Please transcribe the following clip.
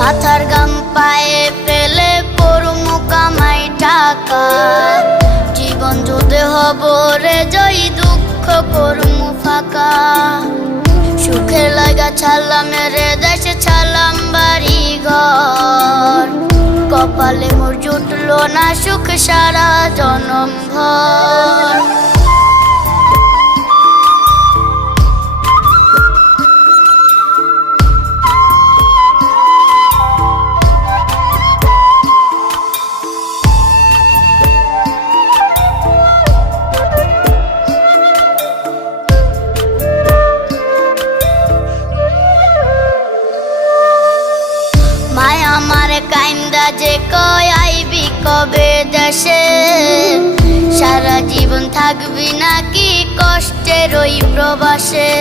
মাথার গাম পায়ে ফেলে পড়মু কামাই টাকা, জীবন যুদ্ধে হব রে জয়ী, দুঃখ করমু ফাঁকা। সুখের লাগা ছাড়লাম রে দেশে, ছাড়লাম বাড়ি ঘর, কপালে মোর জুটলো না সুখ সারা জনম ভর। মায় আমার কাইন্দা যে কয় আইবি কবে দেশে, সারা জীবন থাকবি নাকি কষ্টের ওই প্রবাসে।